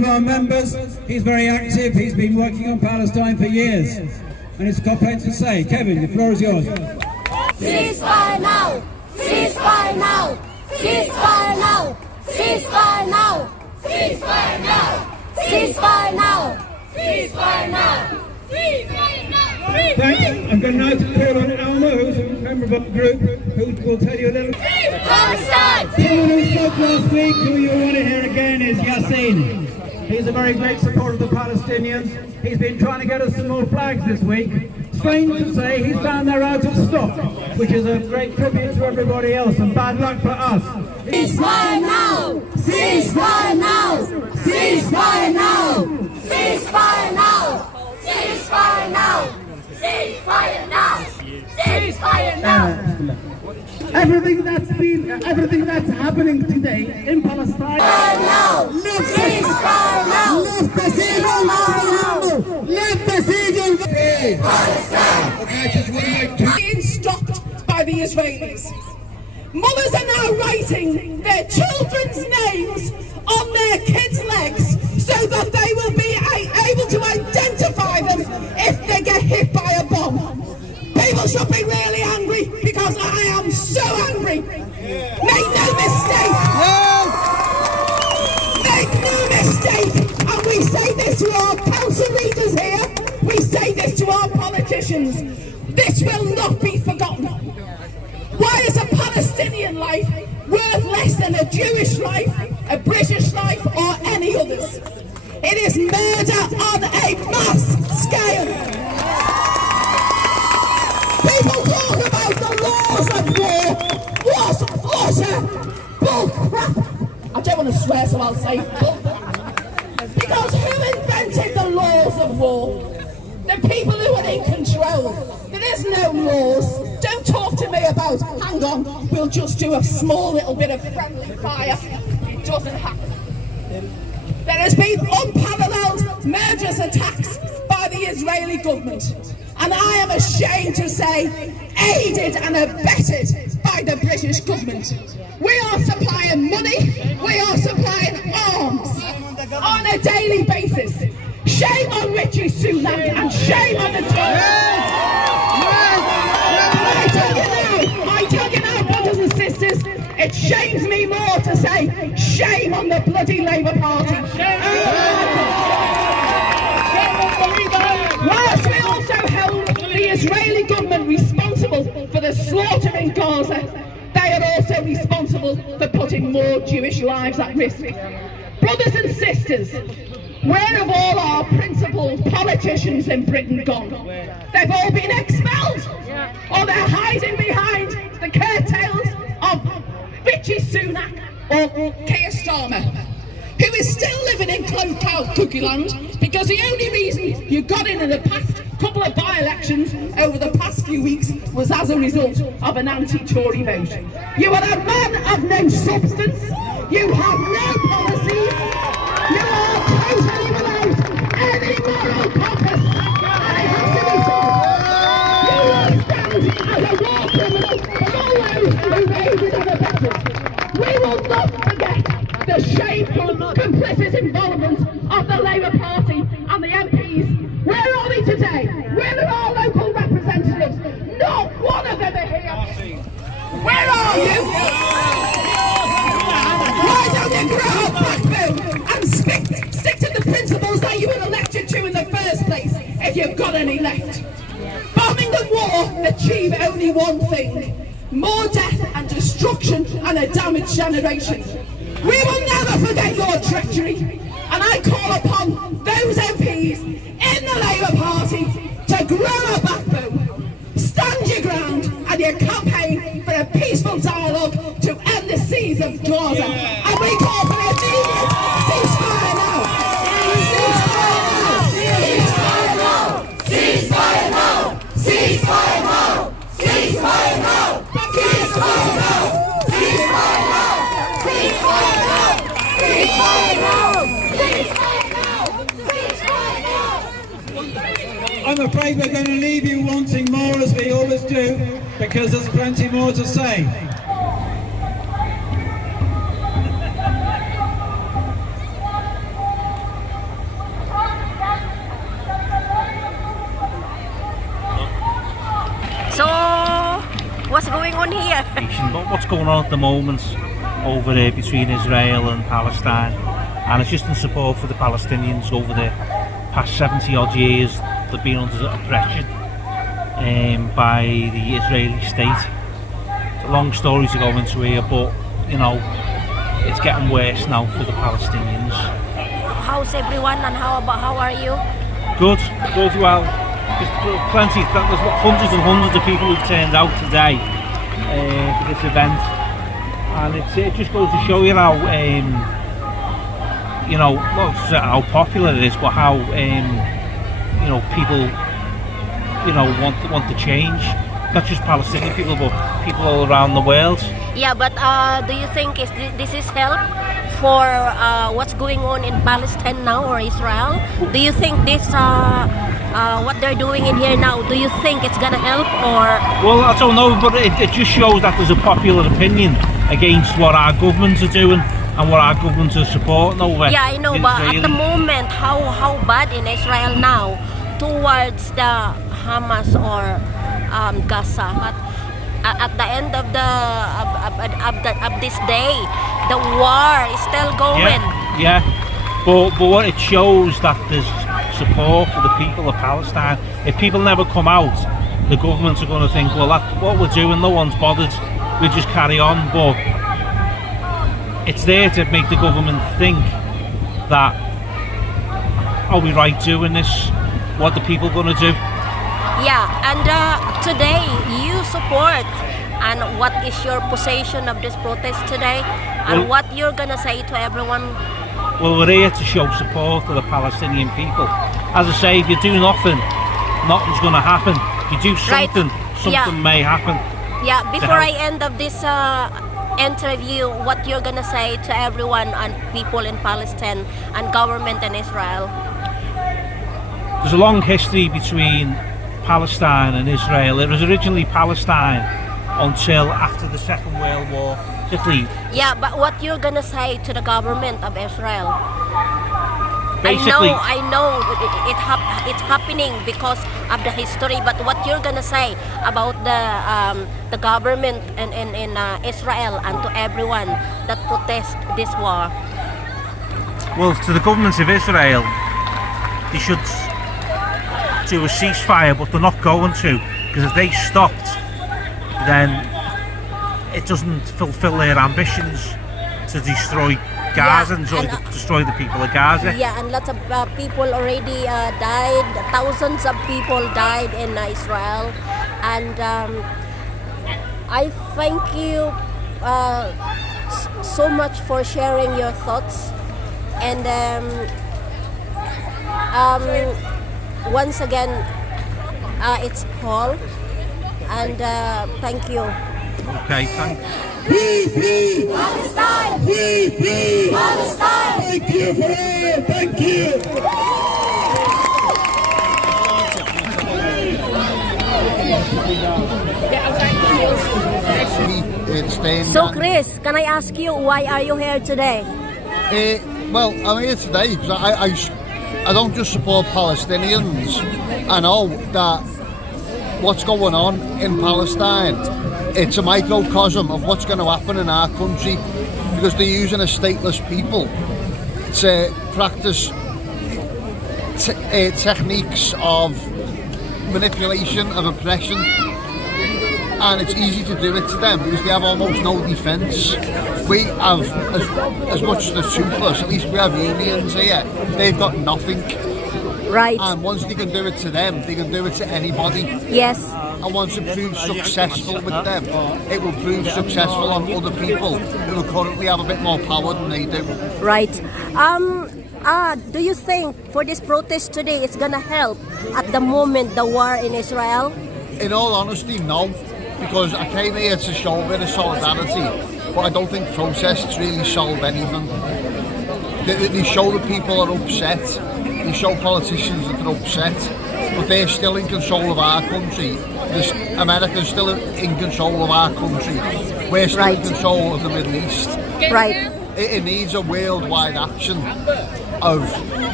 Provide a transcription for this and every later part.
of our members. He's very active. He's been working on Palestine for years. And he's got plenty to say. Kevin, the floor is yours. Ceasefire now! Ceasefire now! Ceasefire now! Ceasefire now! Ceasefire now! Ceasefire now! Ceasefire now! Ceasefire now! Thanks. I'm going now to call on Alma, who's a member of our group, who will tell you a little. Palestine! Someone who spoke last week, who you want to hear again, is Yassine. He's a very great supporter of the Palestinians. He's been trying to get us some more flags this week. Strange to say, he's found they're out of stock, which is a great tribute to everybody else, and bad luck for us. Ceasefire now! Ceasefire now! Ceasefire now! Ceasefire now! Ceasefire now! Ceasefire now! Ceasefire now! Everything that's happening today in Palestine. Now! Ceasefire now! Lift the siege now! Lift the siege! Palestine! Being stopped by the Israelis. Mothers are now writing their children's names on their kids' legs so that they will be able to identify them if they get hit by a bomb. People should be really angry because I am so angry. Make no mistake. Make no mistake. And we say this to our council leaders here. We say this to our politicians. This will not be forgotten. Why is a Palestinian life worth less than a Jewish life, a British life, or any others? It is murder on a mass scale. People talk about the laws of war. What utter bullcrap. I don't want to swear, so I'll say bullcrap. Because who invented the laws of war? The people who are in control. There is no laws. Don't talk to me about, hang on, we'll just do a small little bit of friendly fire. It doesn't happen. There has been unparalleled murderous attacks by the Israeli government. And I am ashamed to say, aided and abetted by the British government. We are supplying money, we are supplying arms on a daily basis. Shame on Richie Sunak and shame on the I tell you now, brothers and sisters, it shames me more to say shame on the bloody Labour Party. Whilst we also held the Israeli government responsible for the slaughter in Gaza, they are also responsible for putting more Jewish lives at risk. Brothers and sisters, where have all our principled politicians in Britain gone? They've all been expelled, or they're hiding behind the curtails of Richie Sunak or Keir Starmer, who is still living in Cookie Land because the only reason you got in the past couple of by-elections over the past few weeks was as a result of an anti-Tory vote. You are a man of no substance, you have no policies, you are totally without any moral compass, and it has to be said. You are stand as a war criminal for all those who raided and abetted. We will not forget the shameful, complicit involvement of the Labour Party and the MPs. Where are we today? Where are our local representatives? Not one of them are here. Where are you? Why don't you grow a backbone and stick to the principles that you were elected to in the first place, if you've got any left? Bombing and war achieve only one thing: more death and destruction and a damaged generation. We will never forget your treachery, and I call upon those MPs in the Labour Party to grow a backbone, stand your ground, and your campaign for a peaceful dialogue to end the siege of Gaza. And we call for an immediate ceasefire now! Ceasefire now! Ceasefire now! Ceasefire now! Ceasefire now! Ceasefire now! Ceasefire now! Ceasefire now! Ceasefire now! Ceasefire now! Ceasefire now! I'm afraid we're going to leave you wanting more, as we always do, because there's plenty more to say. on at the moment over there between Israel and Palestine, and it's just in support for the Palestinians. Over the past 70 odd years they've been under oppression by the Israeli state. It's a long story to go into here, but you know, it's getting worse now for the Palestinians. How's everyone and how are you? Good, well, there's plenty, there's hundreds and hundreds of people who've turned out today for this event, and it just goes to show you how, you know, not how popular it is, but how, you know, people, you know, want to change. Not just Palestinian people, but people all around the world. Yeah, but do you think this is help for what's going on in Palestine now or Israel? Do you think this, what they're doing in here now, do you think it's gonna help or? Well, I don't know, but it just shows that there's a popular opinion against what our governments are doing and what our governments are supporting over. Yeah, I know, but at the moment, how bad in Israel now towards the Hamas or Gaza? But at the end of this day, the war is still going. Yeah. But what it shows that there's support for the people of Palestine. If people never come out, the governments are going to think, well, that's what we're doing, no one's bothered, we just carry on. But it's there to make the government think that, are we right doing this? What are the people going to do? Yeah, and today you support, and what is your position of this protest today, and what you're gonna say to everyone? Well, we're here to show support for the Palestinian people. As I say, if you do nothing, nothing's going to happen. If you do something, something may happen. Yeah, before I end of this interview, what you're gonna say to everyone and people in Palestine and government in Israel? There's a long history between Palestine and Israel. It was originally Palestine until after the Second World War. Yeah, but what you're gonna say to the government of Israel? Basically, I know it's happening because of the history, but what you're gonna say about the government in Israel and to everyone that protest this war? Well, to the governments of Israel, they should do a ceasefire, but they're not going to, because if they stopped, then it doesn't fulfill their ambitions to destroy Gaza and destroy the people of Gaza. Yeah, and lots of people already died. Thousands of people died in Israel, and I thank you so much for sharing your thoughts. And once again, it's Paul, and thank you. Okay, thanks. Free Palestine! Free Palestine! Thank you for all. Thank you. So Chris, can I ask you, why are you here today? Well, I'm here today because I don't just support Palestinians. I know that what's going on in Palestine, it's a microcosm of what's going to happen in our country, because they're using a stateless people to practice techniques of manipulation, of oppression, and it's easy to do it to them because they have almost no defence. We have, as much as the toothless, at least we have unions here, they've got nothing. Right. And once they can do it to them, they can do it to anybody. Yes. And once it proves successful with them, it will prove successful on other people who currently have a bit more power than they do. Right. Do you think for this protest today it's gonna help at the moment the war in Israel? In all honesty, no, because I came here to show a bit of solidarity, but I don't think protests really solve anything. They show the people are upset, they show politicians that they're upset, but they're still in control of our country. America's still in control of our country. We're still in control of the Middle East. Right. It needs a worldwide action of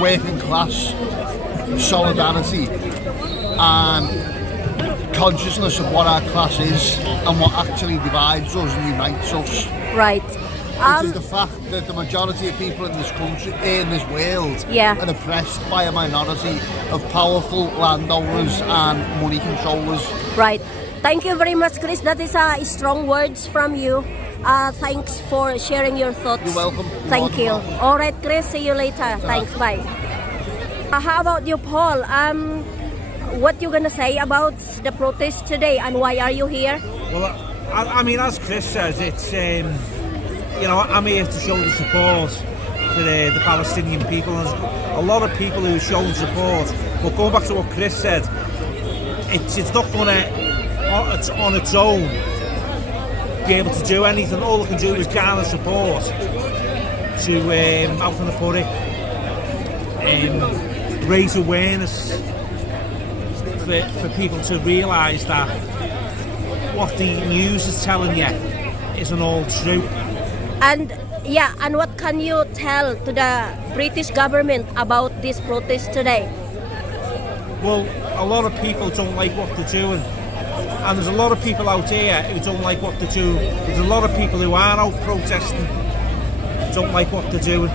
working class solidarity, and consciousness of what our class is and what actually divides us and unites us. Right. Which is the fact that the majority of people in this country, in this world, Yeah. are oppressed by a minority of powerful landowners and money controllers. Right. Thank you very much, Chris. That is strong words from you. Thanks for sharing your thoughts. You're welcome. Thank you. All right, Chris. See you later. Thanks. Bye. How about you, Paul? What you gonna say about the protest today, and why are you here? Well, I mean, as Chris says, it's you know, I'm here to show the support to the Palestinian people. And there's a lot of people who show support, but going back to what Chris said, it's not gonna, it's on its own, be able to do anything. All it can do is garner support to, how can I put it, raise awareness for people to realise that what the news is telling you isn't all true. And yeah, and what can you tell to the British government about this protest today? Well, a lot of people don't like what they're doing, and there's a lot of people out here who don't like what they're doing. There's a lot of people who are out protesting, don't like what they're doing.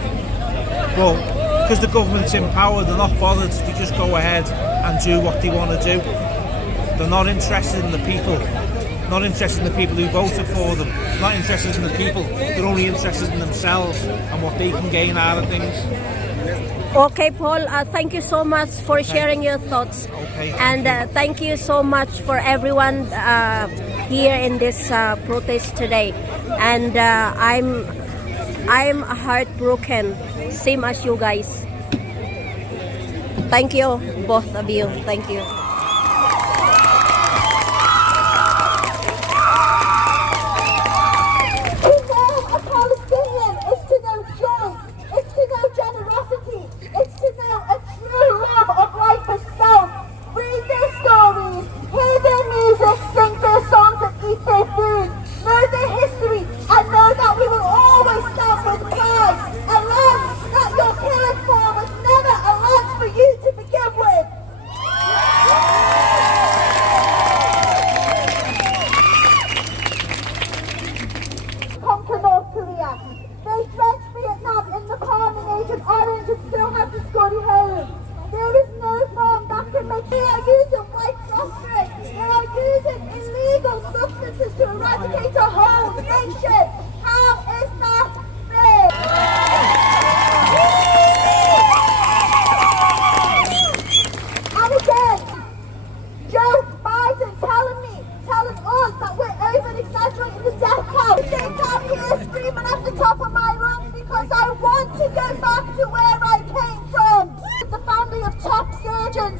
But because the government's in power, they're not bothered. They just go ahead and do what they want to do. They're not interested in the people. Not interested in the people who voted for them. Not interested in the people. They're only interested in themselves and what they can gain out of things. Okay, Paul, thank you so much for sharing your thoughts. Okay. And thank you so much for everyone here in this protest today. And I'm heartbroken, same as you guys. Thank you, both of you. Thank you.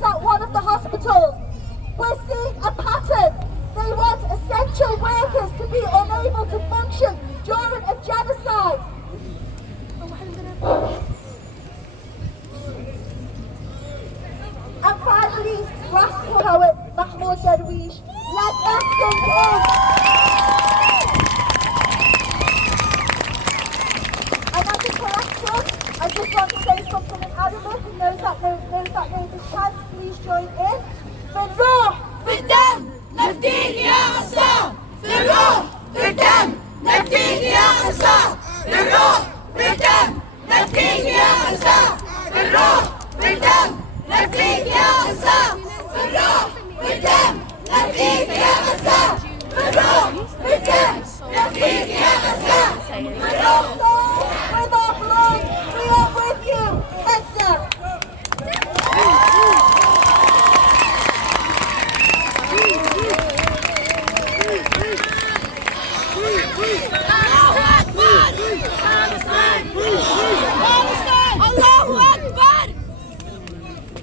At one of the hospitals, we're seeing a pattern. They want essential workers to be unable to function during a genocide. And finally, last poet Mahmoud Darwish, let that sink in. And as a collective, I just want to say something in Arabic, and those that know this chant, please join in. بالروح بالدم نفديك يا غسان. بالروح بالدم نفديك يا غسان. بالروح بالدم نفديك يا غسان. بالروح بالدم نفديك يا غسان. بالروح بالدم نفديك يا غسان. بالروح بالدم نفديك يا غسان. بالروح with our blood, we are with you. Hessa.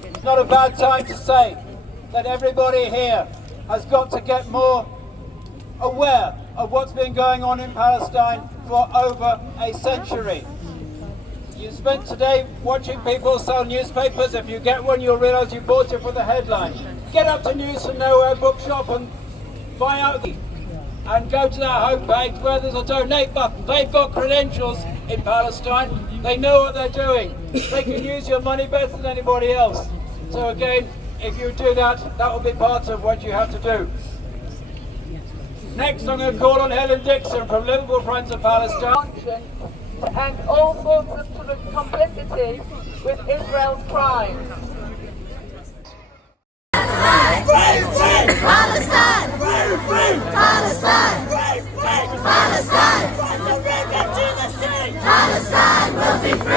It's not a bad time to say that everybody here has got to get more aware of what's been going on in Palestine for over a century. You spent today watching people sell newspapers. If you get one, you'll realise you bought it for the headline. Get up to News and Nowhere bookshop and buy out and go to their homepage where there's a donate button. They've got credentials in Palestine. They know what they're doing. They can use your money better than anybody else. So again, if you do that, that will be part of what you have to do. Next, I'm going to call on Helen Dixon from Liverpool Friends of Palestine. And all sorts of sort of complicity with Israel's crimes. Free, free, Palestine! Free, free, Palestine! Free, free, Palestine! From the river to the sea! Palestine will be free!